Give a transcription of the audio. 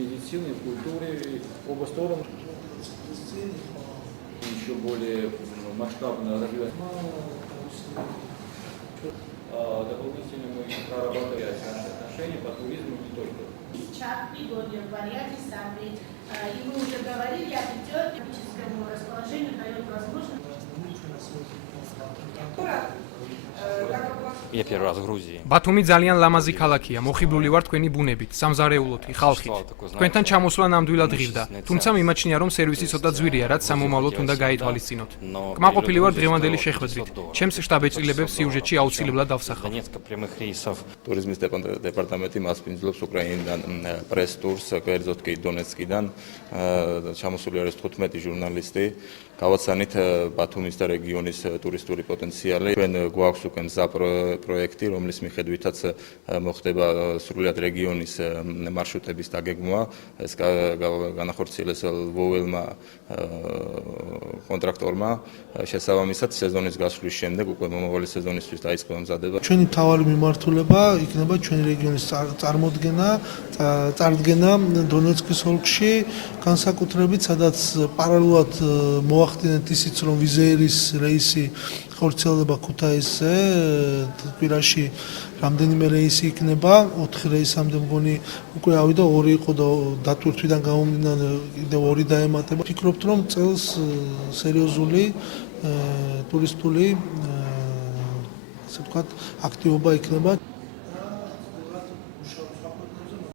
медицины, культуры, оба стороны еще более масштабно развивать. Дополнительно мы прорабатываем отношения по туризму не только. Пригоден в варианте сабли. И мы уже говорили о пятерке расположению дает возможность. ბათუმი ძალიან ლამაზი ქალაქია, მოხიბლული ვარ თქვენი ბუნებით, სამზარეულოთი, ხალხით. თქვენთან ჩამოსვლა ნამდვილად ღირდა, თუმცა მიმაჩნია, რომ სერვისი ცოტა ძვირია, რაც სამომავლოდ უნდა გაითვალისწინოთ. კმაყოფილი ვარ დღევანდელი შეხვედრით. ჩემს შტაბ-ეწილებებს სიუჟეტში აუცილებლად დავსახავ. ტურიზმის დეპარტამენტი მასპინძლობს უკრაინიდან პრეს-ტურს, კერძოდ კი დონეცკიდან. ჩამოსული არის 15 ჟურნალისტი. გავაცანით ბათუმის და რეგიონის ტურისტული პოტენციალი. ჩვენ გვაქვს უკვე მზა პროექტი, რომლის მიხედვითაც მოხდება სრულად რეგიონის მარშრუტების დაგეგმვა. ეს განახორციელეს ლვოველმა კონტრაქტორმა. შესაბამისად, სეზონის გასვლის შემდეგ უკვე მომავალი სეზონისთვის დაიწყება მზადება. ჩვენი მთავარი მიმართულება იქნება ჩვენი რეგიონის წარდგენა დონეცკის ოლქში, განსაკუთრებით, სადაც პარალელურად მოახდინეთ ისიც, რომ ვიზეირის რეისი ხორციელდება ქუთაისზე, კვირაში რამდენიმე რეისი იქნება, 4 რეისამდე მგონი უკვე ავიდა, 2 იყო და დატვირთვიდან გამომდინარე კიდევ 2 დაემატება. ვფიქრობთ, რომ წელს სერიოზული ტურისტული ასე ვთქვათ, აქტივობა იქნება.